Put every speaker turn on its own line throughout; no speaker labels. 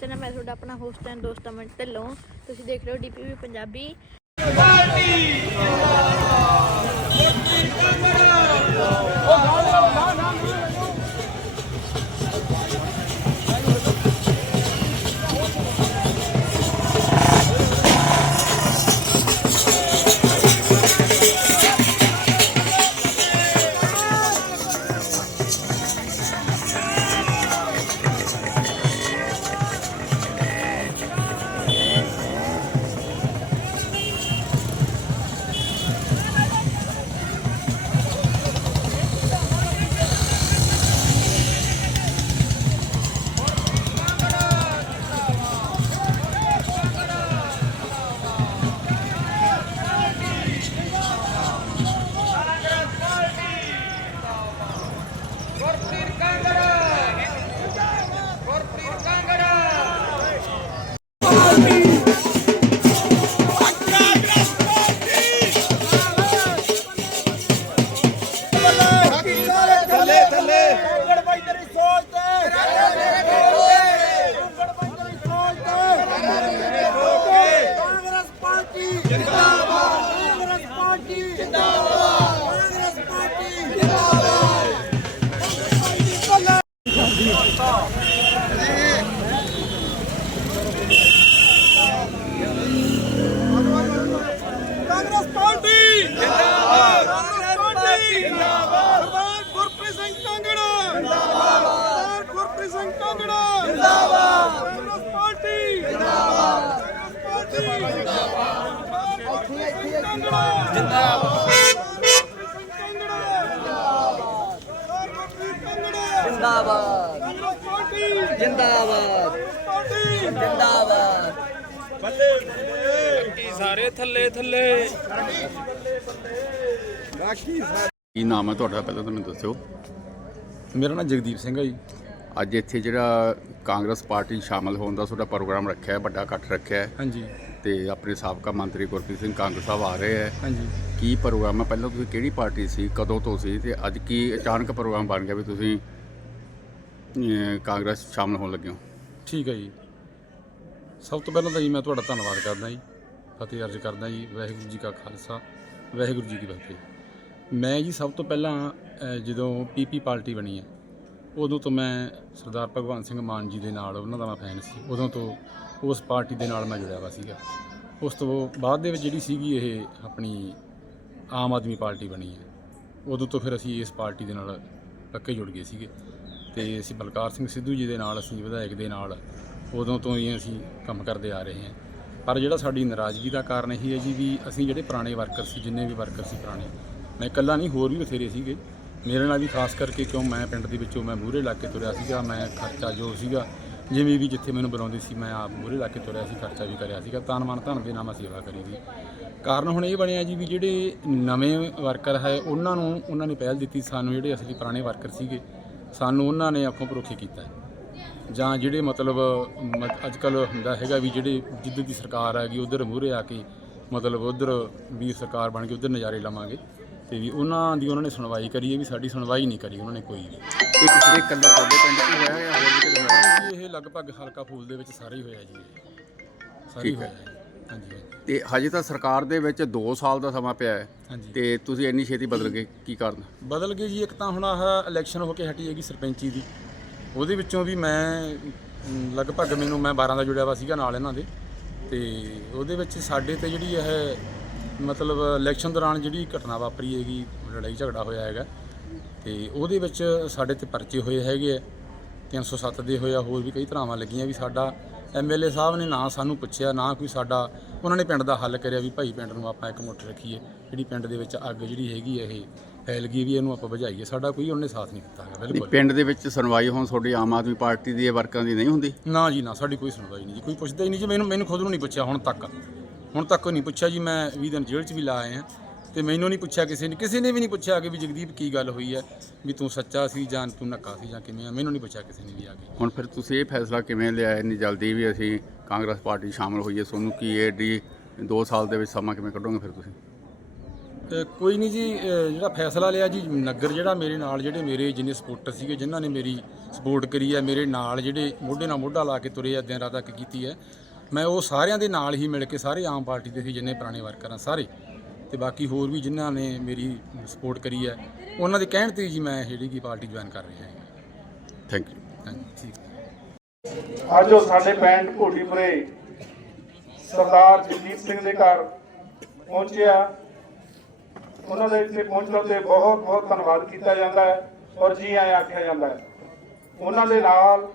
Channel ਮੈਂ ਤੁਹਾਡਾ ਆਪਣਾ ਹੋਸਟ ਐਂਡ ਦੋਸਤ ਅਮਨ ਢਿੱਲੋਂ। ਤੁਸੀਂ ਦੇਖ ਰਹੇ ਹੋ ਡੀਪੀਵੀ ਪੰਜਾਬੀ।
ਗੁਰਪ੍ਰੀਤ
ਜਿੰਦਾਬਾਦ ਜਿੰਦਾਬਾਦ ਜਿੰਦਾਬਾਦ
ਸਾਰੇ
ਕੀ ਨਾਮ ਹੈ ਤੁਹਾਡਾ ਪਹਿਲਾਂ ਤਾਂ ਮੈਨੂੰ ਦੱਸਿਓ।
ਮੇਰਾ ਨਾਮ ਜਗਦੀਪ ਸਿੰਘ ਹੈ ਜੀ।
ਅੱਜ ਇੱਥੇ ਜਿਹੜਾ ਕਾਂਗਰਸ ਪਾਰਟੀ ਸ਼ਾਮਲ ਹੋਣ ਦਾ ਤੁਹਾਡਾ ਪ੍ਰੋਗਰਾਮ ਰੱਖਿਆ ਹੈ ਵੱਡਾ ਇਕੱਠ ਰੱਖਿਆ ਹੈ।
ਹਾਂਜੀ।
ਤੇ ਆਪਣੇ ਸਾਬਕਾ ਮੰਤਰੀ ਗੁਰਪ੍ਰੀਤ ਸਿੰਘ ਕਾਂਗਰਸ ਸਾਹਿਬ ਆ ਰਹੇ ਹੈ।
ਹਾਂਜੀ।
ਕੀ ਪ੍ਰੋਗਰਾਮ ਹੈ? ਪਹਿਲਾਂ ਤੁਸੀਂ ਕਿਹੜੀ ਪਾਰਟੀ ਸੀ? ਕਦੋਂ ਤੋਂ ਸੀ? ਤੇ ਅੱਜ ਕੀ ਅਚਾਨਕ ਪ੍ਰੋਗਰਾਮ ਬਣ ਗਿਆ ਵੀ ਤੁਸੀਂ ਕਾਂਗਰਸ ਸ਼ਾਮਲ ਹੋਣ ਲੱਗੇ ਹੋ?
ਠੀਕ ਹੈ ਜੀ। ਸਭ ਤੋਂ ਪਹਿਲਾਂ ਤਾਂ ਜੀ ਮੈਂ ਤੁਹਾਡਾ ਧੰਨਵਾਦ ਕਰਦਾ ਜੀ। ਫਤਿਹ ਅਰਜ਼ ਕਰਦਾ ਜੀ। ਵਾਹਿਗੁਰੂ ਜੀ ਕਾ ਖਾਲਸਾ ਵਾਹਿਗੁਰੂ ਜੀ ਕੀ ਫਤਿਹ। ਮੈਂ ਜੀ ਸਭ ਤੋਂ ਪਹਿਲਾਂ ਅਹ, ਜਦੋਂ ਪੀਪੀ ਪਾਰਟੀ ਬਣੀ ਹੈ ਉਦੋਂ ਤੋਂ ਮੈਂ ਸਰਦਾਰ ਭਗਵੰਤ ਸਿੰਘ ਮਾਨ ਜੀ ਦੇ ਨਾਲ ਉਹਨਾਂ ਦਾ ਮੈਂ ਫੈਨ ਸੀ। ਉਦੋਂ ਤੋਂ ਉਸ ਪਾਰਟੀ ਦੇ ਨਾਲ ਮੈਂ ਜੁੜਿਆ ਵਾ ਸੀਗਾ। ਉਸ ਤੋਂ ਬਾਅਦ ਦੇ ਵਿੱਚ ਜਿਹੜੀ ਸੀਗੀ ਇਹ ਆਪਣੀ ਆਮ ਆਦਮੀ ਪਾਰਟੀ ਬਣੀ ਹੈ। ਉਦੋਂ ਤੋਂ ਫਿਰ ਅਸੀਂ ਇਸ ਪਾਰਟੀ ਦੇ ਨਾਲ ਪੱਕੇ ਜੁੜ ਗਏ ਸੀਗੇ। ਤੇ ਅਸੀਂ ਬਲਕਾਰ ਸਿੰਘ ਸਿੱਧੂ ਜੀ ਦੇ ਨਾਲ, ਅਸੀਂ ਵਿਧਾਇਕ ਦੇ ਨਾਲ, ਉਦੋਂ ਤੋਂ ਹੀ ਅਸੀਂ ਕੰਮ ਕਰਦੇ ਆ ਰਹੇ ਹਾਂ। ਪਰ ਜਿਹੜਾ ਸਾਡੀ ਨਾਰਾਜ਼ਗੀ ਦਾ ਕਾਰਨ ਇਹ ਹੈ ਜੀ ਵੀ ਅਸੀਂ ਜਿਹੜੇ ਪੁਰਾਣੇ ਵਰਕਰ ਸੀ, ਜਿੰਨੇ ਵੀ ਵਰਕਰ ਸੀ ਪੁਰਾਣੇ, ਮੈਂ ਇਕੱਲਾ ਨਹੀਂ, ਹੋਰ ਵੀ ਬਥੇਰੇ ਸੀਗੇ। ਮੇਰੇ ਨਾਲ ਵੀ ਖਾਸ ਕਰਕੇ ਕਿਉਂ ਮੈਂ ਪਿੰਡ ਦੇ ਵਿੱਚੋਂ ਮੈਂ ਮੂਹਰੇ ਲਾ ਕੇ ਤੁਰਿਆ ਸੀਗਾ, ਮੈਂ ਖਰਚਾ ਜੋ ਸੀਗਾ ਜਿਵੇਂ ਵੀ ਜਿੱਥੇ ਮੈਨੂੰ ਬੁਲਾਉਂਦੇ ਸੀ, ਮੈਂ ਆਪ ਮੂਹਰੇ ਲਾ ਕੇ ਤੁਰਿਆ ਸੀ, ਖਰਚਾ ਵੀ ਕਰਿਆ ਸੀਗਾ। ਤਨ ਮਨ ਧਨ ਦੇ ਨਾਲ ਮੈਂ ਸੇਵਾ ਕਰੀ ਦੀ ਕਾਰਨ ਹੁਣ ਇਹ ਬਣਿਆ ਜੀ ਵੀ ਜਿਹੜੇ ਨਵੇਂ ਵਰਕਰ ਹੈ, ਉਹਨਾਂ ਨੂੰ, ਉਹਨਾਂ ਨੇ ਪਹਿਲ ਦਿੱਤੀ, ਸਾਨੂੰ ਜਿਹੜੇ ਅਸਲੀ ਪੁਰਾਣੇ ਵਰਕਰ ਸੀਗੇ, ਸਾਨੂੰ ਉਹਨਾਂ ਨੇ ਅੱਖੋਂ ਪਰੋਖੇ ਕੀਤਾ ਜਾਂ ਜਿਹੜੇ ਮਤਲਬ ਅੱਜ ਕੱਲ ਹੁੰਦਾ ਹੈਗਾ ਵੀ ਜਿਹੜੇ ਜਿੱਦ ਦੀ ਸਰਕਾਰ ਆ ਗਈ, ਉਧਰ ਮੂਹਰੇ ਆ ਕੇ ਮਤਲਬ ਉਧਰ ਵੀ ਸਰਕਾਰ ਬਣ ਕੇ ਉਧਰ ਨਜ਼ਾਰੇ ਲਵਾਂਗੇ। ਤੇ ਵੀ ਉਹਨਾਂ ਦੀ ਉਹਨਾਂ ਨੇ ਸੁਣਵਾਈ ਕਰੀ ਹੈ ਵੀ ਸਾਡੀ ਸੁਣਵਾਈ ਨਹੀਂ ਕਰੀ ਉਹਨਾਂ ਨੇ ਕੋਈ ਵੀ
ਇਹ ਕਿਸੇ ਇਕੱਲਾ ਤੁਹਾਡੇ ਪਿੰਡ 'ਚ ਹੋਇਆ ਜਾਂ ਹੋਰ ਵੀ ਕਿਤੇ ਹੋਇਆ
ਇਹ ਲਗਭਗ ਹਲਕਾ ਫੂਲ ਦੇ ਵਿੱਚ ਸਾਰੇ ਹੀ ਹੋਇਆ ਜੀ ਇਹ। ਸਾਰੇ ਹੀ
ਠੀਕ ਹੈ।
ਹੋਇਆ ਜੀ। ਹਾਂਜੀ ਹਾਂਜੀ।
ਤੇ ਹਜੇ ਤਾਂ ਸਰਕਾਰ ਦੇ ਵਿੱਚ 2 ਸਾਲ ਦਾ ਸਮਾਂ ਪਿਆ ਹੈ
ਹਾਂਜੀ
ਤੇ ਤੁਸੀਂ ਇੰਨੀ ਛੇਤੀ ਬਦਲ ਗਏ ਕੀ ਕਾਰਨ
ਬਦਲ ਗਈ ਜੀ ਇੱਕ ਤਾਂ ਹੁਣ ਆਹ ਇਲੈਕਸ਼ਨ ਹੋ ਕੇ ਹਟੀ ਹੈਗੀ ਸਰਪੰਚੀ ਦੀ ਉਹਦੇ ਵਿੱਚੋਂ ਵੀ ਮੈਂ ਅਮ, ਲਗਭਗ ਮੈਨੂੰ ਮੈਂ 12 ਦਾ ਜੁੜਿਆ ਵਾ ਸੀਗਾ ਨਾਲ ਇਹਨਾਂ ਦੇ ਤੇ ਉਹਦੇ ਵਿੱਚ ਸਾਡੇ ਤੇ ਜਿਹੜੀ ਇਹ ਮਤਲਬ ਇਲੈਕਸ਼ਨ ਦੌਰਾਨ ਜਿਹੜੀ ਘਟਨਾ ਵਾਪਰੀ ਹੈਗੀ ਲੜਾਈ ਝਗੜਾ ਹੋਇਆ ਹੈਗਾ ਤੇ ਉਹਦੇ ਵਿੱਚ ਸਾਡੇ ਤੇ ਪਰਚੇ ਹੋਏ ਹੈਗੇ ਆ 307 ਦੇ ਹੋਇਆ ਹੋਰ ਵੀ ਕਈ ਧਰਾਵਾਂ ਲੱਗੀਆਂ ਵੀ ਸਾਡਾ ਐਮਐਲਏ ਸਾਹਿਬ ਨੇ ਨਾ ਸਾਨੂੰ ਪੁੱਛਿਆ ਨਾ ਕੋਈ ਸਾਡਾ ਉਹਨਾਂ ਨੇ ਪਿੰਡ ਦਾ ਹੱਲ ਕਰਿਆ ਵੀ ਭਾਈ ਪਿੰਡ ਨੂੰ ਆਪਾਂ ਇੱਕ ਮੁੱਠ ਰੱਖੀਏ ਜਿਹੜੀ ਪਿੰਡ ਦੇ ਵਿੱਚ ਅੱਗ ਜਿਹੜੀ ਹੈਗੀ ਹੈ ਇਹ ਫੈਲ ਗਈ ਵੀ ਇਹਨੂੰ ਆਪਾਂ ਬੁਝਾਈਏ ਸਾਡਾ ਕੋਈ ਉਹਨੇ ਸਾਥ ਨਹੀਂ ਦਿੱਤਾ ਹੈਗਾ ਬਿਲਕੁਲ।
ਪਿੰਡ ਦੇ ਵਿੱਚ ਸੁਣਵਾਈ ਹੁਣ ਤੁਹਾਡੀ ਆਮ ਆਦਮੀ ਪਾਰਟੀ ਦੀ ਵਰਕਰਾਂ ਦੀ ਨਹੀਂ ਹੁੰਦੀ?
ਨਾ ਜੀ ਨਾ ਸਾਡੀ ਕੋਈ ਸੁਣਵਾਈ ਨਹੀਂ ਜੀ ਕੋਈ ਪੁੱਛਦਾ ਹੀ ਨਹੀਂ ਜੀ ਮੈਨੂੰ ਮੈਨੂੰ ਖੁਦ ਨੂੰ ਨਹੀਂ ਪੁੱਛਿਆ ਹੁਣ ਤੱਕ। ਹੁਣ ਤੱਕ ਨਹੀਂ ਪੁੱਛਿਆ ਜੀ ਮੈਂ 20 ਦਿਨ ਜੇਲ੍ਹ 'ਚ ਵੀ ਲਾ ਆਏ ਆ ਤੇ ਮੈਨੂੰ ਨਹੀਂ ਪੁੱਛਿਆ ਕਿਸੇ ਨੇ ਕਿਸੇ ਨੇ ਵੀ ਨਹੀਂ ਪੁੱਛਿਆ ਕਿ ਵੀ ਜਗਦੀਪ ਕੀ ਗੱਲ ਹੋਈ ਹੈ ਵੀ ਤੂੰ ਸੱਚਾ ਸੀ ਜਾਂ ਤੂੰ ਨੱਕਾ ਸੀ ਜਾਂ ਕਿਵੇਂ ਆ ਮੈਨੂੰ ਨਹੀਂ ਪੁੱਛਿਆ ਕਿਸੇ ਨੇ ਵੀ ਆ ਕੇ।
ਹੁਣ ਫਿਰ ਤੁਸੀਂ ਇਹ ਫੈਸਲਾ ਕਿਵੇਂ ਲਿਆ ਇੰਨੀ ਜਲਦੀ ਵੀ ਅਸੀਂ ਕਾਂਗਰਸ ਪਾਰਟੀ ਸ਼ਾਮਲ ਹੋਈਏ ਤੁਹਾਨੂੰ ਕੀ ਇਹ ਡੀ 2 ਸਾਲ ਦੇ ਵਿੱਚ ਸਮਾਂ ਕਿਵੇਂ ਕੱਢੋਗੇ ਫਿਰ ਤੁਸੀਂ?
ਕੋਈ ਨਹੀਂ ਜੀ ਜਿਹੜਾ ਫੈਸਲਾ ਲਿਆ ਜੀ ਨਗਰ ਜਿਹੜਾ ਮੇਰੇ ਨਾਲ ਜਿਹੜੇ ਮੇਰੇ ਜਿੰਨੇ ਸਪੋਰਟਰ ਸੀਗੇ ਜਿਨ੍ਹਾਂ ਨੇ ਮੇਰੀ ਸਪੋਰਟ ਕਰੀ ਹੈ ਮੇਰੇ ਨਾਲ ਜਿਹੜੇ ਮੋਢੇ ਨਾਲ ਮੋਢਾ ਲਾ ਕੇ ਤੁਰੇ ਆ ਦਿਨ ਰਾਤ ਤੱਕ ਕੀਤੀ ਹੈ ਮੈਂ ਉਹ ਸਾਰਿਆਂ ਦੇ ਨਾਲ ਹੀ ਮਿਲ ਕੇ ਸਾਰੇ ਆਮ ਪਾਰਟੀ ਦੇ ਸੀ ਜਿੰਨੇ ਪੁਰਾਣੇ ਵਰਕਰ ਆ ਸਾਰੇ ਤੇ ਬਾਕੀ ਹੋਰ ਵੀ ਜਿਨ੍ਹਾਂ ਨੇ ਮੇਰੀ ਸਪੋਰਟ ਕਰੀ ਹੈ ਉਹਨਾਂ ਦੇ ਕਹਿਣ ਤੇ ਜੀ ਮੈਂ ਜਿਹੜੀ ਕਿ ਪਾਰਟੀ ਜੁਆਇਨ ਕਰ ਰਿਹਾ ਹਾਂ।
ਥੈਂਕ ਯੂ
ਠੀਕ।
ਅੱਜ ਉਹ ਸਾਡੇ ਪਿੰਡ ਘੋਟੀਪੁਰੇ ਸਰਦਾਰ ਜਗਜੀਤ ਸਿੰਘ ਦੇ ਘਰ ਪਹੁੰਚਿਆ। ਉਹਨਾਂ ਦੇ ਇੱਥੇ ਪਹੁੰਚਣ ਤੇ ਬਹੁਤ ਬਹੁਤ ਧੰਨਵਾਦ ਕੀਤਾ ਜਾਂਦਾ ਹੈ ਔਰ ਜੀ ਆਇਆਂ ਆਖਿਆ ਜਾਂਦਾ ਹੈ। ਉਹਨਾਂ ਦੇ ਨਾਲ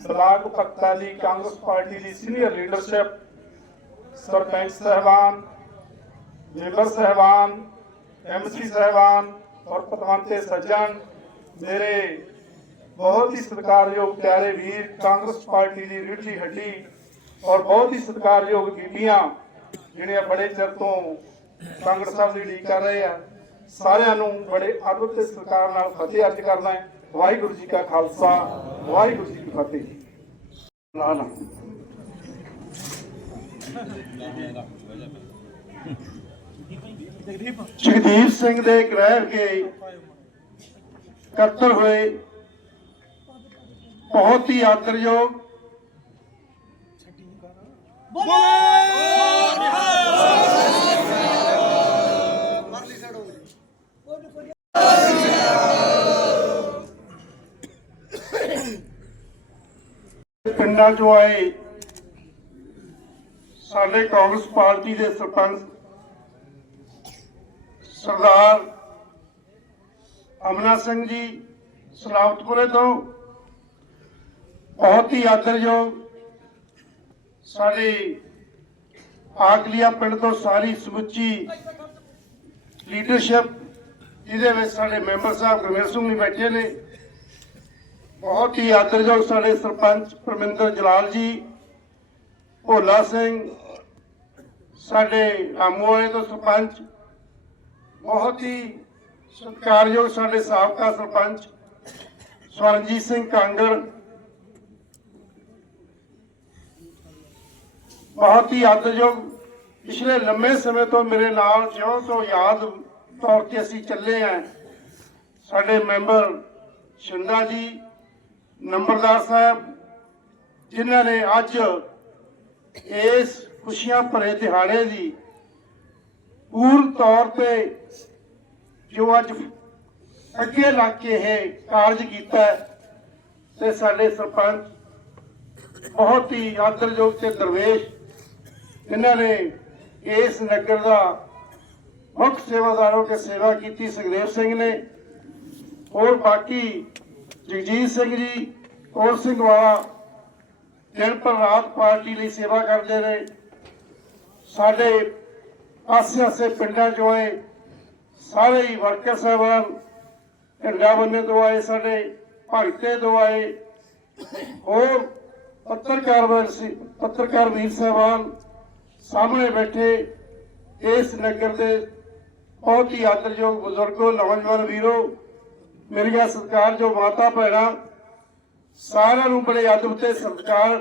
ਬਲਾਕ ਪੱਤਾ ਦੀ ਕਾਂਗਰਸ ਪਾਰਟੀ ਦੀ ਸੀਨੀਅਰ ਲੀਡਰਸ਼ਿਪ ਸਰਪੰਚ ਸਹਿਬਾਨ ਮੈਂਬਰ ਸਹਿਬਾਨ ਐਮਸੀ ਸਹਿਬਾਨ ਔਰ ਪਤਵੰਤੇ ਸੱਜਣ ਮੇਰੇ ਬਹੁਤ ਹੀ ਸਤਿਕਾਰਯੋਗ ਪਿਆਰੇ ਵੀਰ ਕਾਂਗਰਸ ਪਾਰਟੀ ਦੀ ਰੀੜ੍ਹਲੀ ਹੱਡੀ ਔਰ ਬਹੁਤ ਹੀ ਸਤਿਕਾਰਯੋਗ ਬੀਬੀਆਂ ਜਿਹੜੀਆਂ ਬੜੇ ਚਿਰ ਤੋਂ ਕਾਂਗਰਸ ਸਾਹਿਬ ਦੀ ਲੀਡ ਕਰ ਰਹੇ ਆ ਸਾਰਿਆਂ ਨੂੰ ਬੜੇ ਆਦਰ ਤੇ ਸਤਿਕਾਰ ਨਾਲ ਫਤਿਹ ਅਰਜ ਕਰਨਾ ਹੈ ਵਾਹਿਗੁਰੂ ਜੀ ਕਾ ਖਾਲਸਾ ਵਾਹਿਗੁਰੂ ਜੀ ਕੀ ਫਤਿਹ ਨਾ ਨਾ। ਜਗਦੀਪ ਸਿੰਘ ਦੇ ਗ੍ਰਹਿ ਕੇ ਕਰਤਰ ਹੋਏ। ਬਹੁਤ ਹੀ ਆਦਰਯੋਗ ਪਿੰਡਾਂ ਚੋਂ ਆਏ, ਸਾਡੇ ਕਾਂਗਰਸ ਪਾਰਟੀ ਦੇ ਸਰਪੰਚ ਸਰਦਾਰ ਅਮਨਾ ਸਿੰਘ ਜੀ ਸਲਾਮਤਪੁਰੇ ਤੋਂ ਬਹੁਤ ਹੀ ਆਦਰਯੋਗ ਸਾਡੇ ਆਗਲੀਆ ਪਿੰਡ ਤੋਂ ਸਾਰੀ ਸਮੁੱਚੀ ਲੀਡਰਸ਼ਿਪ ਜਿਹਦੇ ਵਿੱਚ ਸਾਡੇ ਮੈਂਬਰ ਸਾਹਿਬ ਗੁਰਮੇਲ ਸਿੰਘ ਵੀ ਬੈਠੇ ਨੇ। ਬਹੁਤ ਹੀ ਆਦਰਯੋਗ ਸਾਡੇ ਸਰਪੰਚ ਪਰਮਿੰਦਰ ਜਲਾਲ ਜੀ, ਭੋਲਾ ਸਿੰਘ, ਸਾਡੇ ਆਮੋਏ ਤੋਂ ਸਰਪੰਚ, ਬਹੁਤ ਹੀ ਸਤਿਕਾਰਯੋਗ ਸਾਡੇ ਸਾਬਕਾ ਸਰਪੰਚ ਸਵਰਨਜੀਤ ਸਿੰਘ ਕਾਂਗੜ, ਬਹੁਤ ਹੀ ਆਦਰਯੋਗ ਪਿਛਲੇ ਲੰਮੇ ਸਮੇਂ ਤੋਂ ਮੇਰੇ ਨਾਲ ਜਿਉਂ ਤੋਂ ਯਾਦ ਤੌਰ ਤੇ ਅਸੀਂ ਚੱਲੇ ਆਂ ਸਾਡੇ ਮੈਂਬਰ ਸ਼ਿੰਦਾ ਜੀ ਨੰਬਰਦਾਰ ਸਾਹਿਬ ਜਿਨ੍ਹਾਂ ਨੇ ਅੱਜ ਇਸ ਖੁਸ਼ੀਆਂ ਭਰੇ ਦਿਹਾੜੇ ਦੀ ਪੂਰਨ ਤੌਰ ਤੇ ਜੋ ਅੱਜ ਅੱਗੇ ਲੱਗ ਕੇ ਇਹ ਕਾਰਜ ਕੀਤਾ ਹੈ, ਤੇ ਸਾਡੇ ਸਰਪੰਚ ਬਹੁਤ ਹੀ ਆਦਰਯੋਗ ਤੇ ਦਰਵੇਸ਼ ਇਹਨਾਂ ਨੇ ਇਸ ਨਗਰ ਦਾ ਮੁੱਖ ਸੇਵਾਦਾਰੋਂ ਕੇ ਸੇਵਾ ਕੀਤੀ ਸੁਖਦੇਵ ਸਿੰਘ ਨੇ। ਹੋਰ ਬਾਕੀ ਜਗਜੀਤ ਸਿੰਘ ਜੀ, ਕੋਰ ਸਿੰਘ ਵਾਲਾ ਦਿਨ ਪਰ ਰਾਤ ਪਾਰਟੀ ਲਈ ਸੇਵਾ ਕਰਦੇ ਨੇ। ਸਾਡੇ ਆਸੇ ਆਸੇ ਪਿੰਡਾਂ ਚੋਂ ਆਏ ਸਾਰੇ ਹੀ ਵਰਕਰ ਸਾਹਿਬਾਨ ਝੰਡਾ ਬੰਨੇ ਤੋਂ ਆਏ, ਸਾਡੇ ਭਗਤੇ ਤੋਂ ਆਏ। ਹੋਰ ਪੱਤਰਕਾਰ ਪੱਤਰਕਾਰ ਵੀਰ ਸਾਹਿਬਾਨ ਸਾਹਮਣੇ ਬੈਠੇ ਇਸ ਨਗਰ ਦੇ ਬਹੁਤ ਹੀ ਆਦਰਯੋਗ ਬਜ਼ੁਰਗੋ, ਨੌਜਵਾਨ ਵੀਰੋ ਮੇਰੀਆਂ ਸਤਿਕਾਰ ਜੋ ਮਾਤਾ ਭੈਣਾਂ ਸਾਰਿਆਂ ਨੂੰ ਬੜੇ ਅੱਜ ਉੱਤੇ ਸਤਿਕਾਰ,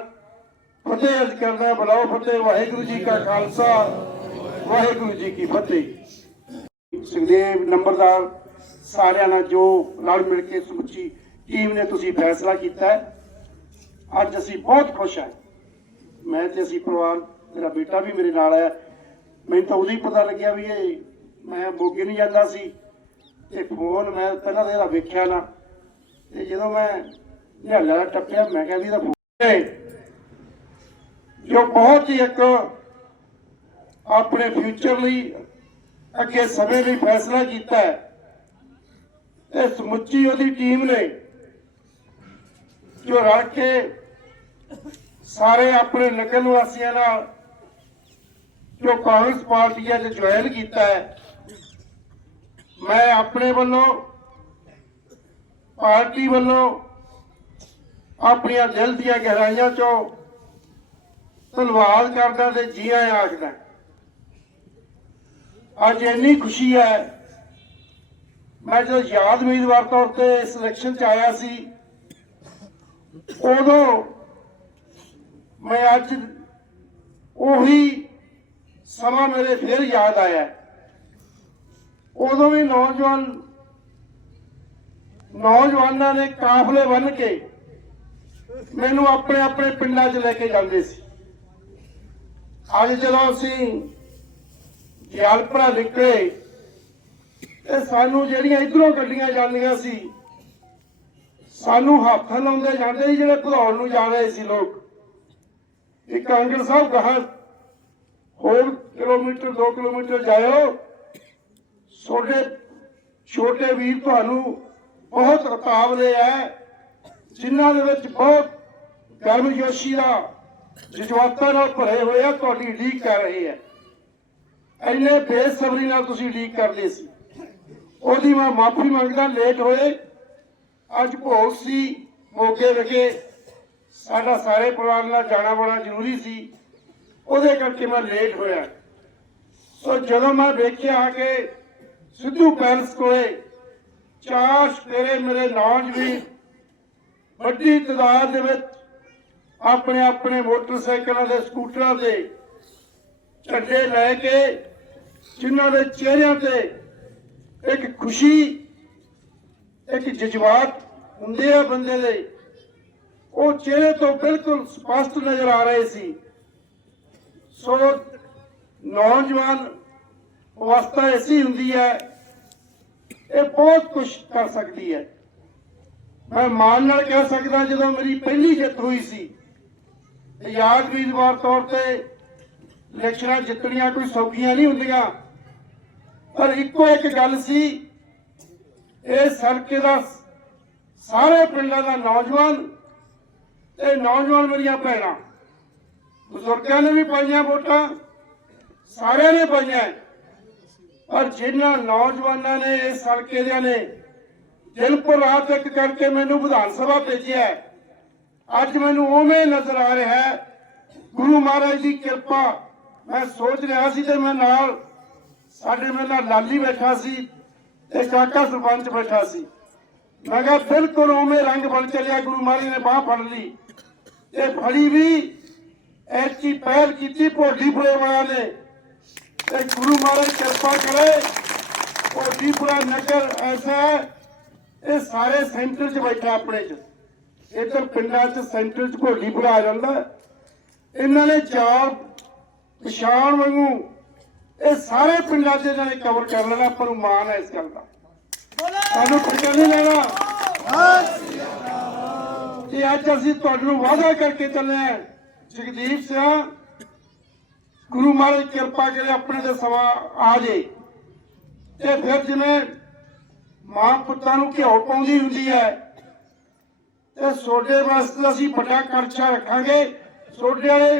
ਫਤਿਹ ਅਰਜ਼ ਕਰਦਾ ਬੁਲਾਓ ਫਤਿਹ। ਵਾਹਿਗੁਰੂ ਜੀ ਕਾ ਖਾਲਸਾ, ਵਾਹਿਗੁਰੂ ਜੀ ਕੀ ਫਤਿਹ। ਸੁਖਦੇਵ ਨੰਬਰਦਾਰ ਸਾਰਿਆਂ ਨਾਲ ਜੋ ਨਾਲ ਮਿਲ ਕੇ ਸਮੁੱਚੀ ਟੀਮ ਨੇ ਤੁਸੀਂ ਫੈਸਲਾ ਕੀਤਾ ਅੱਜ ਅਸੀਂ ਬਹੁਤ ਖੁਸ਼ ਹਾਂ। ਮੈਂ ਤੇ ਅਸੀਂ ਪਰਿਵਾਰ, ਮੇਰਾ ਬੇਟਾ ਵੀ ਮੇਰੇ ਨਾਲ ਹੈ ਮੈਨੂੰ ਤਾਂ ਉਦੋਂ ਹੀ ਪਤਾ ਲੱਗਿਆ ਵੀ ਇਹ ਮੈਂ ਬੋਗੇ ਨਹੀਂ ਜਾਂਦਾ ਸੀ। ਤੇ ਫੋਨ ਮੈਂ ਪਹਿਲਾਂ ਤਾਂ ਇਹਦਾ ਵੇਖਿਆ ਨਾ, ਤੇ ਜਦੋਂ ਮੈਂ ਨਿਹਾਲਾ ਟੱਪਿਆ, ਮੈਂ ਕਿਹਾ ਵੀ ਇਹਦਾ ਫੋਨ ਜੋ ਬਹੁਤ ਹੀ ਇੱਕ ਆਪਣੇ ਫਿਊਚਰ ਲਈ ਅੱਗੇ ਸਮੇਂ ਲਈ ਫੈਸਲਾ ਕੀਤਾ ਹੈ। ਤੇ ਸਮੁੱਚੀ ਉਹਦੀ ਟੀਮ ਨੇ ਜੋ ਰਲ ਕੇ ਸਾਰੇ ਆਪਣੇ ਨਗਰ ਵਾਸੀਆਂ ਨਾਲ ਜੋ ਕਾਂਗਰਸ ਪਾਰਟੀ ਅੱਜ ਜੁਆਇਨ ਕੀਤਾ ਹੈ। ਮੈਂ ਆਪਣੇ ਵੱਲੋਂ, ਪਾਰਟੀ ਵੱਲੋਂ ਆਪਣੀਆਂ ਦਿਲ ਦੀਆਂ ਗਹਿਰਾਈਆਂ ਚੋਂ ਧੰਨਵਾਦ ਕਰਦਾ ਤੇ ਜੀ ਆਇਆਂ ਆਖਦਾ ਅੱਜ ਇੰਨੀ ਖੁਸ਼ੀ ਹੈ, ਮੈਂ ਜਦੋਂ ਯਾਦ ਉਮੀਦਵਾਰ ਤੌਰ ਤੇ ਇਸ ਇਲੈਕਸ਼ਨ ਚ ਆਇਆ ਸੀ, ਉਦੋਂ ਮੈਂ ਅੱਜ ਉਹੀ ਸਮਾਂ ਮੇਰੇ ਫਿਰ ਯਾਦ ਆਇਆ ਉਦੋਂ ਵੀ ਨੌਜਵਾਨ ਨੌਜਵਾਨਾਂ ਨੇ ਕਾਫਲੇ ਬੰਨ ਕੇ ਮੈਨੂੰ ਆਪਣੇ ਆਪਣੇ ਪਿੰਡਾਂ 'ਚ ਲੈ ਕੇ ਜਾਂਦੇ ਸੀ। ਅੱਜ ਜਦੋਂ ਅਸੀਂ ਗਿਆਲਪੁਰਾ ਨਿਕਲੇ ਤੇ ਸਾਨੂੰ ਜਿਹੜੀਆਂ ਇਧਰੋਂ ਗੱਡੀਆਂ ਜਾਂਦੀਆਂ ਸੀ, ਸਾਨੂੰ ਹੱਥ ਲਾਉਂਦੇ ਜਾਂਦੇ ਸੀ ਜਿਹੜੇ ਭਦੌੜ ਨੂੰ ਜਾ ਰਹੇ ਸੀ ਲੋਕ। ਇੱਕ ਕਾਂਗਰਸ ਸਾਹਿਬ ਗਾਹਾਂ ਹੋਰ ਕਿਲੋਮੀਟਰ 2 ਕਿਲੋਮੀਟਰ ਜਾਇਓ ਛੋਟੇ ਛੋਟੇ ਵੀਰ ਤੁਹਾਨੂੰ ਬਹੁਤ ਉਤਾਵਲੇ ਹੈ, ਜਿਨ੍ਹਾਂ ਦੇ ਵਿੱਚ ਬਹੁਤ ਗਰਮਜੋਸ਼ੀ ਦਾ ਜਜ਼ਬਾਤਾਂ ਨਾਲ ਭਰੇ ਹੋਏ ਆ, ਤੁਹਾਡੀ ਲੀਕ ਕਰ ਰਹੀ ਹੈ। ਇੰਨੇ ਬੇਸਬਰੀ ਨਾਲ ਤੁਸੀਂ ਲੀਕ ਕਰਦੇ ਸੀ। ਉਹਦੀ ਮੈਂ ਮਾਫੀ ਮੰਗਦਾ ਲੇਟ ਹੋਏ। ਅੱਜ ਭੋਗ ਸੀ, ਮੋਗੇ ਵਿਖੇ ਸਾਡਾ ਸਾਰੇ ਪਰਿਵਾਰ ਨਾਲ ਜਾਣਾ ਬੜਾ ਜ਼ਰੂਰੀ ਸੀ। ਉਹਦੇ ਕਰਕੇ ਮੈਂ ਲੇਟ ਹੋਇਆ। ਸੋ ਜਦੋਂ ਮੈਂ ਵੇਖਿਆ ਕਿ ਸਿੱਧੂ ਪੈਲਸ ਕੋਲੇ ਚਾਰ ਤੇਰੇ ਮੇਰੇ ਨੌਜਵਾਨ ਵੱਡੀ ਤਾਦਾਦ ਦੇ ਵਿੱਚ ਆਪਣੇ ਆਪਣੇ ਮੋਟਰਸਾਈਕਲਾਂ ਦੇ ਸਕੂਟਰਾਂ ਦੇ ਝੰਡੇ ਲੈ ਕੇ ਜਿਨ੍ਹਾਂ ਦੇ ਚਿਹਰਿਆਂ ਤੇ ਇੱਕ ਖੁਸ਼ੀ, ਇੱਕ ਜਜ਼ਬਾਤ ਹੁੰਦੇ ਆ ਬੰਦੇ ਦੇ, ਉਹ ਚਿਹਰੇ ਤੋਂ ਬਿਲਕੁਲ ਸਪਸ਼ਟ ਨਜ਼ਰ ਆ ਰਹੇ ਸੀ। ਸੋ ਨੌਜਵਾਨ ਅਵਸਥਾ ਐਸੀ ਹੁੰਦੀ ਹੈ ਇਹ ਬਹੁਤ ਕੁਝ ਕਰ ਸਕਦੀ ਹੈ। ਮੈਂ ਮਾਣ ਨਾਲ ਕਹਿ ਸਕਦਾ, ਜਦੋਂ ਮੇਰੀ ਪਹਿਲੀ ਜਿੱਤ ਹੋਈ ਸੀ ਯਾਦ ਉਮੀਦਵਾਰ ਤੌਰ ਤੇ ਇਲੈਕਸ਼ਨਾਂ ਜਿੱਤਣੀਆਂ ਕੋਈ ਸੌਖੀਆਂ ਨਹੀਂ ਹੁੰਦੀਆਂ। ਪਰ ਇੱਕੋ ਇੱਕ ਗੱਲ ਸੀ, ਇਹ ਸਰਕੇ ਦਾ ਸਾਰੇ ਪਿੰਡਾਂ ਦਾ ਨੌਜਵਾਨ ਤੇ ਨੌਜਵਾਨ ਮੇਰੀਆਂ ਭੈਣਾਂ। ਬਜ਼ੁਰਗਾਂ ਨੇ ਵੀ ਪਾਈਆਂ ਵੋਟਾਂ, ਸਾਰਿਆਂ ਨੇ ਪਾਈਆਂ। ਪਰ ਜਿਨ੍ਹਾਂ ਨੌਜਵਾਨਾਂ ਨੇ ਇਸ ਹਲਕੇ ਦਿਆਂ ਨੇ ਦਿਨ ਪਰ ਰਾਤ ਇੱਕ ਕਰਕੇ ਮੈਨੂੰ ਵਿਧਾਨ ਸਭਾ ਭੇਜਿਆ ਅੱਜ ਮੈਨੂੰ ਉਵੇਂ ਨਜ਼ਰ ਆ ਰਿਹਾ ਹੈ। ਗੁਰੂ ਮਹਾਰਾਜ ਦੀ ਕਿਰਪਾ, ਮੈਂ ਸੋਚ ਰਿਹਾ ਸੀ ਤੇ ਮੈਂ ਨਾਲ ਸਾਡੇ ਮੇਰੇ ਨਾਲ ਲਾਲੀ ਬੈਠਾ ਸੀ ਤੇ ਕਾਕਾ ਸਰਪੰਚ ਬੈਠਾ ਸੀ। ਮੈਂ ਕਿਹਾ ਬਿਲਕੁਲ ਉਵੇਂ ਰੰਗ ਬਣ ਚੱਲਿਆ, ਗੁਰੂ ਮਹਾਰਾਜ ਨੇ ਬਾਹ ਫੜ ਲਈ ਤੇ ਫੜੀ ਵੀ ਐਸੀ ਪਹਿਲ ਕੀਤੀ ਭੋਲੀ ਭੋਡੀ ਵਾਲਿਆਂ ਨੇ। ਤੇ ਗੁਰੂ ਮਹਾਰਾਜ ਕਿਰਪਾ ਕਰੇ। ਭੋਡੀਪੁਰਾ ਨਗਰ ਐਸਾ ਇਹ ਸਾਰੇ ਸੈਂਟਰ 'ਚ ਬੈਠਾ ਆਪਣੇ 'ਚ। ਇੱਧਰ ਪਿੰਡਾਂ 'ਚ ਸੈਂਟਰ 'ਚ ਭੋਡੀਪੁਰਾ ਆ ਜਾਂਦਾ। ਇਹਨਾਂ ਨੇ ਚਾਰ ਪਛਾਣ ਵਾਂਗੂ ਇਹ ਸਾਰੇ ਪਿੰਡਾਂ 'ਚ ਇਹਨਾਂ ਨੇ ਕਵਰ ਕਰ ਲੈਣਾ ਆਪਾਂ ਨੂੰ ਮਾਣ ਹੈ ਇਸ ਗੱਲ ਦਾ। ਸਾਨੂੰ ਫਿਕਰ ਨਹੀਂ ਲੈਣਾ। ਕਿ ਅੱਜ ਅਸੀਂ ਤੁਹਾਨੂੰ ਵਾਅਦਾ ਕਰਕੇ ਚੱਲੇ ਜਗਦੀਪ ਸਿੰਘ ਗੁਰੂ ਮਹਾਰਾਜ ਕਿਰਪਾ ਕਰੇ ਆਪਣੇ ਤੇ ਸਵਾ ਆ ਜੇ, ਤੇ ਫਿਰ ਜਿਵੇਂ ਮਾਂ ਪੁੱਤਾਂ ਨੂੰ ਘਿਓ ਪਾਉਂਦੀ ਹੁੰਦੀ ਹੈ, ਤੇ ਸੋਡੇ ਵਾਸਤੇ ਅਸੀਂ ਵੱਡਾ ਕਰਛਾ ਰੱਖਾਂਗੇ, ਸੋਡੇ ਵਾਲੇ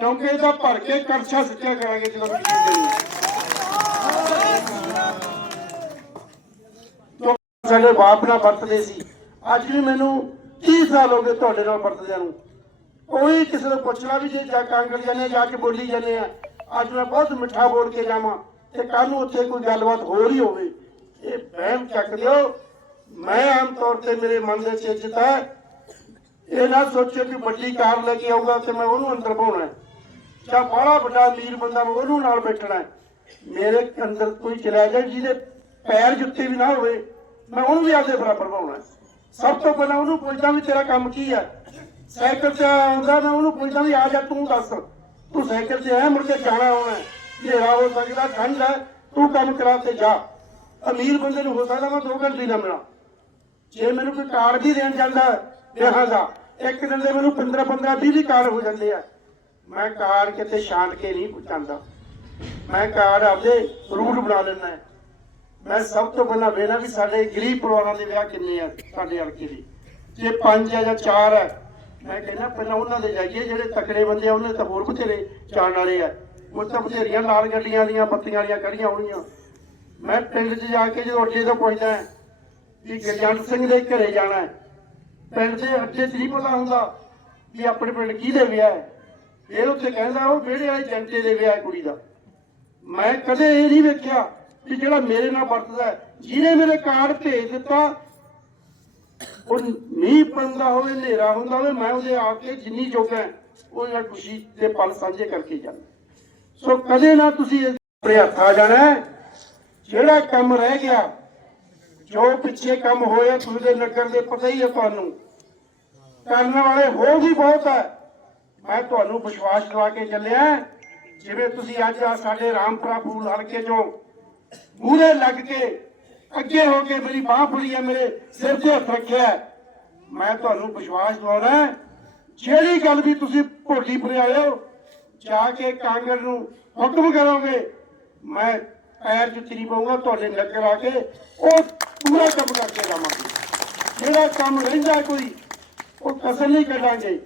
ਡੋਂਗੇ ਦਾ ਭਰ ਕੇ ਕਰਛਾ ਸਿੱਟਿਆ ਕਰਾਂਗੇ ਜਦੋਂ ਸਾਡੇ ਬਾਪ ਨਾਲ ਵਰਤਦੇ ਸੀ। ਅੱਜ ਵੀ ਮੈਨੂੰ 30 ਸਾਲ ਹੋ ਗਏ ਤੁਹਾਡੇ ਨਾਲ ਵਰਤਦਿਆਂ ਨੂੰ। ਕੋਈ ਕਿਸੇ ਨੂੰ ਪੁੱਛਣਾ ਵੀ ਜੇ ਜਾ ਕਾਂਗੜ ਜਾਂਦੇ ਜਾ ਕੇ ਬੋਲੀ ਜਾਂਦੇ ਆ। ਅੱਜ ਮੈਂ ਬਹੁਤ ਮਿੱਠਾ ਬੋਲ ਕੇ ਜਾਵਾਂ ਤੇ ਕੱਲ ਨੂੰ ਉੱਥੇ ਕੋਈ ਗੱਲਬਾਤ ਹੋ ਰਹੀ ਹੋਵੇ। ਇਹ ਵਹਿਮ ਚੱਕ ਦਿਓ। ਮੈਂ ਆਮ ਤੌਰ ਤੇ ਮੇਰੇ ਮਨ ਦੇ ਵਿੱਚ ਹੈ। ਇਹ ਨਾ ਸੋਚੋ ਕਿ ਵੱਡੀ ਕਾਰ ਲੈ ਕੇ ਆਊਗਾ ਤੇ ਮੈਂ ਉਹਨੂੰ ਅੰਦਰ ਪਾਉਣਾ ਹੈ। ਜਾਂ ਬੜਾ ਵੱਡਾ ਅਮੀਰ ਬੰਦਾ ਮੈਂ ਉਹਨੂੰ ਨਾਲ ਬੈਠਣਾ ਹੈ। ਮੇਰੇ ਅੰਦਰ ਕੋਈ ਚਲਾ ਜਾਏ ਜਿਹਦੇ ਪੈਰ ਜੁੱਤੇ ਵੀ ਨਾ ਹੋਵੇ, ਮੈਂ ਉਹਨੂੰ ਵੀ ਆਪਦੇ ਬਰਾਬਰ ਪਾਉਣਾ ਸਭ ਤੋਂ ਪਹਿਲਾਂ ਉਹਨੂੰ ਪੁੱਛਦਾ ਵੀ ਤੇਰਾ ਕੰਮ ਕੀ ਹੈ? ਸਾਈਕਲ ਤੇ ਆਉਂਦਾ ਮੈਂ ਉਹਨੂੰ ਪੁੱਛਦਾ ਵੀ, ਆ ਜਾ, ਤੂੰ ਦੱਸ। ਤੂੰ ਸਾਈਕਲ ਤੇ ਆਇਆ, ਮੁੜ ਕੇ ਜਾਣਾ ਆਉਣਾ ਹੈ। ਹੋ ਸਕਦਾ, ਠੰਡ ਹੈ, ਤੂੰ ਕੰਮ ਕਰਾ ਤੇ ਜਾ। ਅਮੀਰ ਬੰਦੇ ਨੂੰ ਹੋ ਸਕਦਾ ਮੈਂ ਦੋ ਘੰਟੇ ਨਾ ਮਿਲਾਂ। ਜੇ ਮੈਨੂੰ ਕੋਈ ਕਾਰਡ ਵੀ ਦੇਣ ਜਾਂਦਾ ਵਿਆਹਾਂ ਦਾ ਇੱਕ ਦਿਨ ਦੇ ਮੈਨੂੰ 15 15 20 ਵੀ ਕਾਰਡ ਹੋ ਜਾਂਦੇ ਆ। ਮੈਂ ਕਾਰਡ ਕਿਤੇ ਛਾਂਟ ਕੇ ਨਹੀਂ ਪਹੁੰਚਾਉਂਦਾ ਮੈਂ ਕਾਰਡ ਆਪਦੇ ਰੂਟ ਬਣਾ ਲੈਣਾ ਮੈਂ ਸਭ ਤੋਂ ਪਹਿਲਾਂ ਵੇਖਣਾ ਵੀ ਸਾਡੇ ਗਰੀਬ ਪਰਿਵਾਰਾਂ ਦੇ ਵਿਆਹ ਕਿੰਨੇ ਆ, ਸਾਡੇ ਹਲਕੇ ਦੇ। ਜੇ ਪੰਜ ਆ ਜਾਂ ਚਾਰ ਹੈ ਮੈਂ ਕਹਿੰਦਾ ਪਹਿਲਾਂ ਉਹਨਾਂ ਦੇ ਜਾਈਏ, ਜਿਹੜੇ ਤਕੜੇ ਬੰਦੇ ਆ, ਉਹਨੇ ਤਾਂ ਹੋਰ ਬਥੇਰੇ ਜਾਣ ਵਾਲੇ ਆ। ਉਹ ਤਾਂ ਬਥੇਰੀਆਂ ਲਾਲ ਗੱਡੀਆਂ ਦੀਆਂ, ਬੱਤੀਆਂ ਵਾਲੀਆਂ ਖੜੀਆਂ ਹੋਣੀਆਂ। ਮੈਂ ਪਿੰਡ 'ਚ ਜਾ ਕੇ ਜਦੋਂ ਅੱਡੇ ਤੋਂ ਪੁੱਛਦਾ ਵੀ ਗੁਰਜੰਟ ਸਿੰਘ ਦੇ ਘਰੇ ਜਾਣਾ ਪਿੰਡ ਦੇ ਅੱਡੇ 'ਚ ਨਹੀਂ ਪਤਾ ਹੁੰਦਾ ਵੀ ਆਪਣੇ ਪਿੰਡ ਕਿਹਦੇ ਵਿਆਹ ਹੈ। ਫਿਰ ਉੱਥੇ ਕਹਿੰਦਾ, ਉਹ ਵਿਹੜੇ ਵਾਲੇ ਜੰਟੇ ਦੇ ਵਿਆਹ ਹੈ ਕੁੜੀ ਦਾ। ਮੈਂ ਕਦੇ ਇਹ ਨਹੀਂ ਵੇਖਿਆ ਕਿ ਜਿਹੜਾ ਮੇਰੇ ਨਾਲ ਵਰਤਦਾ ਜਿਹਨੇ ਮੇਰੇ ਕਾਰਡ ਭੇਜ ਦਿੱਤਾ ਉਹ ਮੀਂਹ ਪੈਂਦਾ ਹੋਵੇ, ਹਨੇਰਾ ਹੁੰਦਾ ਹੋਵੇ, ਮੈਂ ਉਹਦੇ ਆ ਕੇ ਜਿੰਨੀ ਜੋਗਾ ਉਹ ਜਿਹੜਾ ਖੁਸ਼ੀ ਦੇ ਪਲ ਸਾਂਝੇ ਕਰਕੇ ਜਾਂਦਾ। ਸੋ ਕਦੇ ਨਾ ਤੁਸੀਂ ਆਪਣੇ ਹੱਥ ਆ ਜਾਣਾ ਜਿਹੜਾ ਕੰਮ ਰਹਿ ਗਿਆ, ਜੋ ਪਿੱਛੇ ਕੰਮ ਹੋਇਆ ਤੁਹਾਡੇ ਨਗਰ ਦੇ ਪਤਾ ਹੀ ਹੈ ਤੁਹਾਨੂੰ। ਕਰਨ ਵਾਲੇ ਹੋ ਵੀ ਬਹੁਤ ਹੈ। ਮੈਂ ਤੁਹਾਨੂੰ ਵਿਸ਼ਵਾਸ ਦਿਵਾ ਕੇ ਚੱਲਿਆ ਜਿਵੇਂ ਤੁਸੀਂ ਅੱਜ ਆ ਸਾਡੇ ਰਾਮਪੁਰਾ ਫੂਲ ਹਲਕੇ ਚੋਂ ਮੂਹਰੇ ਲੱਗ ਕੇ ਅੱਗੇ ਹੋ ਕੇ ਮੇਰੀ ਮਾਂ ਫੜੀ ਹੈ ਮੇਰੇ ਸਿਰ ਤੇ ਹੱਥ ਰੱਖਿਆ ਮੈਂ ਤੁਹਾਨੂੰ ਵਿਸ਼ਵਾਸ ਦਿਵਾਉਣਾ ਜਿਹੜੀ ਗੱਲ ਵੀ ਤੁਸੀਂ ਭੋਲੀ ਆਇਓ ਜਾ ਕੇ ਕਾਂਗਰਸ ਨੂੰ ਹੁਕਮ ਕਰੋਗੇ, ਮੈਂ ਪੈਰ ਚ ਪਾਉਂਗਾ, ਤੁਹਾਡੇ ਨਗਰ ਆ ਕੇ ਉਹ ਪੂਰਾ ਕੰਮ ਕਰਕੇ ਜਾਵਾਂਗੇ। ਜਿਹੜਾ ਕੰਮ ਰਹਿੰਦਾ ਕੋਈ, ਉਹ ਕਸਰ ਨਹੀਂ ਕੱਢਾਂਗੇ।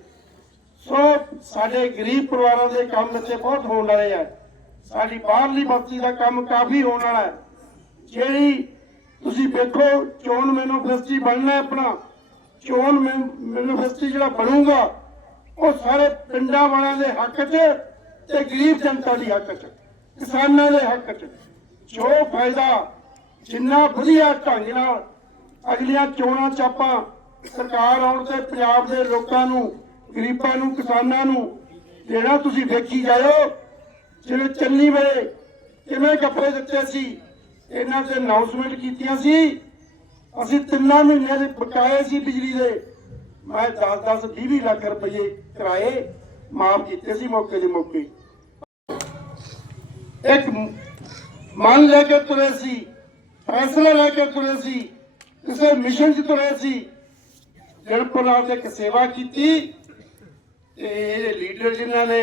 ਸੋ ਸਾਡੇ ਗਰੀਬ ਪਰਿਵਾਰਾਂ ਦੇ ਕੰਮ ਇੱਥੇ ਬਹੁਤ ਹੋਣ ਵਾਲੇ ਆ। ਸਾਡੀ ਬਾਹਰਲੀ ਬਸਤੀ ਦਾ ਕੰਮ ਕਾਫੀ ਹੋਣ ਵਾਲਾ ਹੈ। ਜਿਹੜੀ ਤੁਸੀਂ ਵੇਖੋ, ਚੋਣ ਮੈਨੂਫੈਸਟੀ ਬਣਨਾ ਆਪਣਾ। ਚੋਣ ਮੈਨੂਫੈਸਟੀ ਜਿਹੜਾ ਬਣੂਗਾ, ਉਹ ਸਾਰੇ ਪਿੰਡਾਂ ਵਾਲਿਆਂ ਦੇ ਹੱਕ 'ਚ ਤੇ ਗਰੀਬ ਜਨਤਾ ਦੀ ਹੱਕ 'ਚ, ਕਿਸਾਨਾਂ ਦੇ ਹੱਕ 'ਚ। ਜੋ ਫਾਇਦਾ, ਜਿੰਨਾ ਵਧੀਆ ਢੰਗ ਨਾਲ ਅਗਲੀਆਂ ਚੋਣਾਂ 'ਚ ਆਪਾਂ ਸਰਕਾਰ ਆਉਣ ਤੇ ਪੰਜਾਬ ਦੇ ਲੋਕਾਂ ਨੂੰ, ਗਰੀਬਾਂ ਨੂੰ, ਕਿਸਾਨਾਂ ਨੂੰ ਦੇਣਾ ਤੁਸੀਂ ਵੇਖੀ ਜਾਇਓ। ਜਿਵੇਂ ਚੰਨੀ ਵੇਲੇ ਕਿਵੇਂ ਕੱਪੜੇ ਦਿੱਤੇ ਸੀ ਇਹਨਾਂ ਤੇ ਅਨਾਉਂਸਮੈਂਟ ਕੀਤੀਆਂ ਸੀ। ਅਸੀਂ ਤਿੰਨਾਂ ਮਹੀਨਿਆਂ ਦੇ ਬਕਾਏ ਸੀ ਬਿਜਲੀ ਦੇ। ਮੈਂ 10 10 20 20 ਲੱਖ ਰੁਪਏ ਕਿਰਾਏ ਮਾਫ ਕੀਤੇ ਸੀ ਮੌਕੇ ਦੇ ਮੌਕੇ। ਇੱਕ ਮਨ ਲੈ ਕੇ ਤੁਰੇ ਸੀ, ਫੈਸਲਾ ਲੈ ਕੇ ਤੁਰੇ ਸੀ, ਕਿਸੇ ਮਿਸ਼ਨ 'ਚ ਤੁਰੇ ਸੀ। ਜਨਪੁਰਾ ਤੇ ਇੱਕ ਸੇਵਾ ਕੀਤੀ ਤੇ ਇਹ ਲੀਡਰ ਜਿਨ੍ਹਾਂ ਨੇ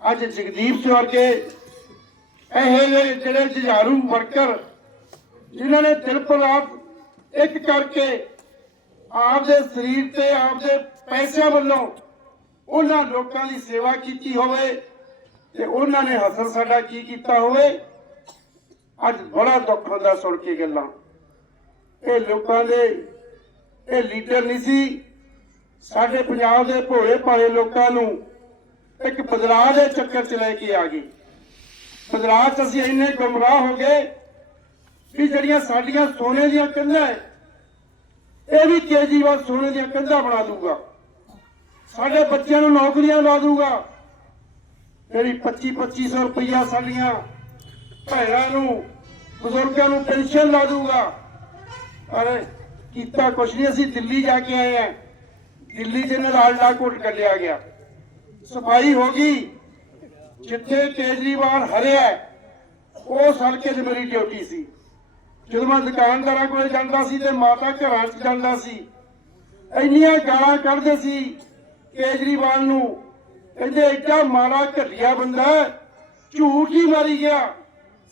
ਅੱਜ ਜਗਦੀਪ ਸਿੰਘ ਵਰਗੇ ਇਹ ਜਿਹੇ ਜਿਹੜੇ ਜੁਝਾਰੂ ਵਰਕਰ ਜਿਨ੍ਹਾਂ ਨੇ ਦਿਲ ਪਰਾਤ ਇੱਕ ਕਰਕੇ ਆਪਦੇ ਸਰੀਰ ਤੇ ਆਪਦੇ ਪੈਸਿਆਂ ਵੱਲੋਂ ਉਹਨਾਂ ਲੋਕਾਂ ਦੀ ਸੇਵਾ ਕੀਤੀ ਹੋਵੇ ਤੇ ਉਹਨਾਂ ਨੇ ਹਸਰ ਸਾਡਾ ਕੀ ਕੀਤਾ ਹੋਵੇ, ਅੱਜ ਬੜਾ ਦੁੱਖ ਹੁੰਦਾ ਸੁਣ ਕੇ ਗੱਲਾਂ। ਇਹ ਲੋਕਾਂ ਦੇ, ਇਹ ਲੀਡਰ ਨਹੀਂ ਸੀ, ਸਾਡੇ ਪੰਜਾਬ ਦੇ ਭੋਲੇ ਭਾਲੇ ਲੋਕਾਂ ਨੂੰ ਇੱਕ ਬਦਲਾਅ ਦੇ ਚੱਕਰ ਚ ਲੈ ਕੇ ਆ ਗਈ ਬਦਲਾਅ ਚ ਅਸੀਂ ਇੰਨੇ ਗੁੰਮਰਾਹ ਹੋ ਗਏ ਵੀ ਜਿਹੜੀਆਂ ਸਾਡੀਆਂ ਸੋਨੇ ਦੀਆਂ ਕੰਧਾਂ ਇਹ ਵੀ ਕੇਜਰੀਵਾਲ ਸੋਨੇ ਦੀਆਂ ਕੰਧਾਂ ਬਣਾ ਦੂਗਾ ਸਾਡੇ ਬੱਚਿਆਂ ਨੂੰ ਨੌਕਰੀਆਂ ਲਾ ਦੂਗਾ ਜਿਹੜੀ 25 2500 ਰੁਪਈਆ ਸਾਡੀਆਂ ਭੈਣਾਂ ਨੂੰ, ਬਜ਼ੁਰਗਾਂ ਨੂੰ ਪੈਨਸ਼ਨ ਲਾ ਦੂਗਾ ਅਰੇ, ਕੀਤਾ ਕੁਛ ਨਹੀਂ, ਅਸੀਂ ਦਿੱਲੀ ਜਾ ਕੇ ਆਏ ਆ। ਦਿੱਲੀ ਚ ਨਰਾਲਾ ਕੋਟ ਲਿਆ ਗਿਆ। ਸਫ਼ਾਈ ਹੋ ਗਈ। ਜਿੱਥੇ ਕੇਜਰੀਵਾਲ ਹਰਿਆ ਉਸ ਹਲਕੇ 'ਚ ਮੇਰੀ ਡਿਊਟੀ ਸੀ। ਜਦੋਂ ਮੈਂ ਦੁਕਾਨਦਾਰਾਂ ਕੋਲ ਜਾਂਦਾ ਸੀ ਤੇ ਮਾਤਾ ਘਰਾਂ 'ਚ ਜਾਂਦਾ ਸੀ, ਇੰਨੀਆਂ ਗਾਲਾਂ ਕੱਢਦੇ ਸੀ ਕੇਜਰੀਵਾਲ ਨੂੰ, ਕਹਿੰਦੇ ਐਡਾ ਮਾੜਾ ਘਟਿਆ ਬੰਦਾ ਝੂਠ ਹੀ ਮਾਰੀ ਗਿਆ।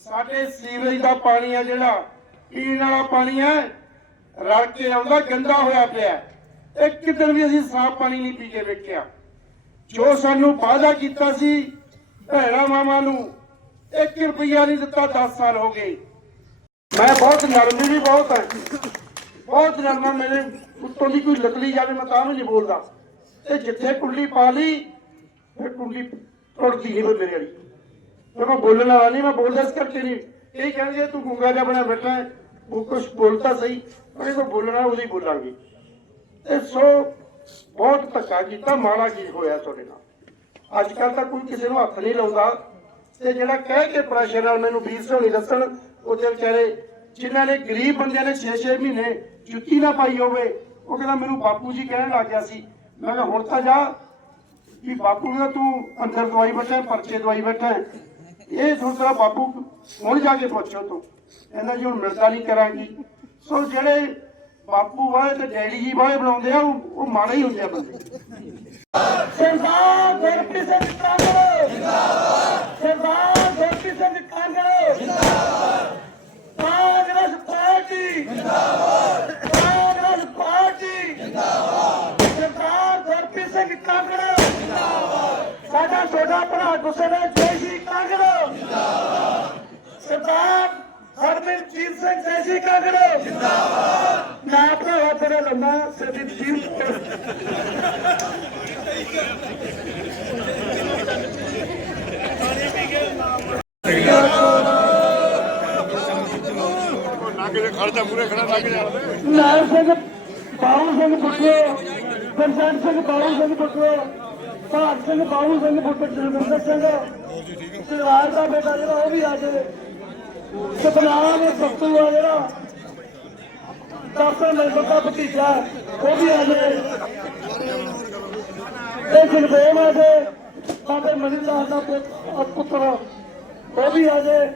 ਸਾਡੇ ਸੀਵਰੇਜ ਦਾ ਪਾਣੀ ਆ ਜਿਹੜਾ, ਪੀਣ ਵਾਲਾ ਪਾਣੀ ਹੈ ਰਲ ਕੇ ਆਉਂਦਾ, ਗੰਦਾ ਹੋਇਆ ਪਿਆ। ਹੈ। ਇੱਕ ਦਿਨ ਵੀ ਅਸੀਂ ਸਾਫ਼ ਪਾਣੀ ਨਹੀਂ ਪੀ ਕੇ ਵੇਖਿਆ। ਜੋ ਸਾਨੂੰ ਵਾਅਦਾ ਕੀਤਾ ਸੀ ਭੈਣਾ ਮਾਮਾ ਨੂੰ 1 ਰੁਪਿਆ ਨਹੀਂ ਦਿੱਤਾ 10 ਸਾਲ ਹੋ ਗਏ। ਮੈਂ ਬਹੁਤ ਨਰਮੀ ਵੀ ਬਹੁਤ ਹੈ। ਬਹੁਤ ਨਰਮਾ ਮੇਰੇ ਉੱਤੋਂ ਦੀ ਕੋਈ ਲਕਲੀ ਜਾਵੇ, ਮੈਂ ਤਾਂ ਵੀ ਨਹੀਂ ਬੋਲਦਾ। ਤੇ ਜਿੱਥੇ ਕੁੱਲੀ ਪਾ ਲਈ, ਫਿਰ ਕੁੰਡੀ ਟੁੱਟਦੀ ਨਹੀਂ ਮੇਰੇ ਵਾਲੀ। ਫਿਰ ਮੈਂ ਬੋਲਣ ਵਾਲਾ ਨਹੀਂ, ਮੈਂ ਬੋਲਦਾ ਇਸ ਕਰਕੇ ਨਹੀਂ। ਇਹ ਕਹਿੰਦੇ, ਤੂੰ ਗੁੰਗਾ ਜਿਹਾ ਬਣਿਆ ਬੈਠਾ ਹੈ। ਉਹ ਕੁਝ ਬੋਲਤਾ ਸਹੀ ਉਹਨੇ ਇਹ ਕੋ ਬੋਲਣਾ ਉਹਦੀ ਬੋਲਾਂਗੇ। ਤੇ ਸੋ ਬਹੁਤ ਧੱਕਾ ਕੀਤਾ, ਮਾੜਾ ਕੀ ਹੋਇਆ ਤੁਹਾਡੇ ਨਾਲ। ਅੱਜ ਕੱਲ ਤਾਂ ਕੋਈ ਕਿਸੇ ਨੂੰ ਹੱਥ ਨਹੀਂ ਲਾਉਂਦਾ। ਤੇ ਜਿਹੜਾ ਕਹਿ ਕੇ ਪ੍ਰੈਸ਼ਰ ਨਾਲ ਮੈਨੂੰ 20 ਸੌ ਨਹੀਂ ਦੱਸਣ ਉਹਦੇ ਵਿਚਾਰੇ ਜਿਨ੍ਹਾਂ ਨੇ ਗਰੀਬ ਬੰਦਿਆਂ ਨੇ 6-6 ਮਹੀਨੇ ਜੁੱਤੀ ਨਾ ਪਾਈ ਹੋਵੇ, ਉਹ ਕਹਿੰਦਾ ਮੈਨੂੰ ਬਾਪੂ ਜੀ ਕਹਿਣ ਲੱਗ ਗਿਆ ਸੀ। ਮੈਂ ਕਿਹਾ, ਹੁਣ ਤਾਂ ਜਾ, ਵੀ ਬਾਪੂ ਨੇ ਤੂੰ ਅੰਦਰ ਦਵਾਈ ਬੈਠਾ ਪਰਚੇ ਦਵਾਈ ਬੈਠਾ ਇਹ ਸੋਚਦਾ ਬਾਪੂ ਹੁਣ ਜਾ ਕੇ ਪੁੱਛੋ ਤੂੰ। ਕਹਿੰਦਾ ਜੀ, ਹੁਣ ਮਿਲਦਾ ਨਹੀਂ ਕਰਾਂਗੀ। ਸੋ ਜਿਹੜੇ ਬਾਪੂ ਵਾਲੇ ਤੇ ਡੈਡੀ ਜੀ ਵਾਲੇ ਬਣਾਉਂਦੇ ਆ, ਉਹ ਉਹ ਮਾੜੇ ਹੀ ਹੁੰਦੇ ਆ ਬੰਦੇ।
ਸਰਦਾਰ ਗੁਰਪ੍ਰੀਤ ਸਿੰਘ ਕਾਂਗੜੋ ਜਿੰਦਾਬਾਦ ਸਰਦਾਰ ਗੁਰਪ੍ਰੀਤ ਸਿੰਘ ਕਾਂਗੜੋ ਜਿੰਦਾਬਾਦ ਕਾਂਗਰਸ ਪਾਰਟੀ। ਜਿੰਦਾਬਾਦ ਕਾਂਗਰਸ ਪਾਰਟੀ। ਜਿੰਦਾਬਾਦ ਸਰਦਾਰ ਗੁਰਪ੍ਰੀਤ ਸਿੰਘ ਕਾਂਗੜੋ ਜਿੰਦਾਬਾਦ ਸਾਡਾ ਛੋਟਾ ਭਰਾ ਗੁੱਸੇ ਨਾਲ ਜੈ ਸ਼੍ਰੀ ਜਿੰਦਾਬਾਦ ਸਰਦਾਰ ਹਰਮਨਜੀਤ ਸਿੰਘ ਜੈ ਸ਼੍ਰੀ ਕਾਂਗੜੋ ਮੈਂ ਆਪਣਾ ਹੱਥ ਤੇਰਾ ਲੰਮਾ ਸਦੀ ਜੀਵ ਲਾਲ ਸਿੰਘ ਬਾਬੂ ਸਿੰਘ ਪੁੱਟੋ ਗੁਰਜੰਟ ਸਿੰਘ ਬਾਬੂ ਸਿੰਘ ਪੁੱਟੋ ਭਾਗ ਸਿੰਘ ਬਾਬੂ ਸਿੰਘ ਪੁੱਟੋ ਜਰਮਿੰਦਰ ਸਿੰਘ। ਸਰਦਾਰ ਦਾ ਬੇਟਾ ਜਿਹੜਾ ਉਹ ਵੀ ਆ ਜਾਵੇ ਸਤਨਾਮ ਸੱਤੂ ਆ ਜਿਹੜਾ। ਡਾਕਟਰ ਮੈਂਬਰ ਦਾ ਭਤੀਜਾ, ਉਹ ਵੀ ਆ ਜਾਏ ਇਹ ਆ ਜੇ, ਬਾਬੇ ਮਨੀਦਾਸ ਦਾ ਪੁੱਤਰ। ਉਹ ਵੀ ਆ ਜਾਏ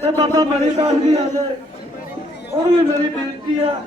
ਤੇ ਬਾਬਾ ਮਨੀਦਾਸ ਵੀ ਆ ਜਾਏ ਉਹ ਵੀ ਮੇਰੀ ਬੇਨਤੀ ਆ।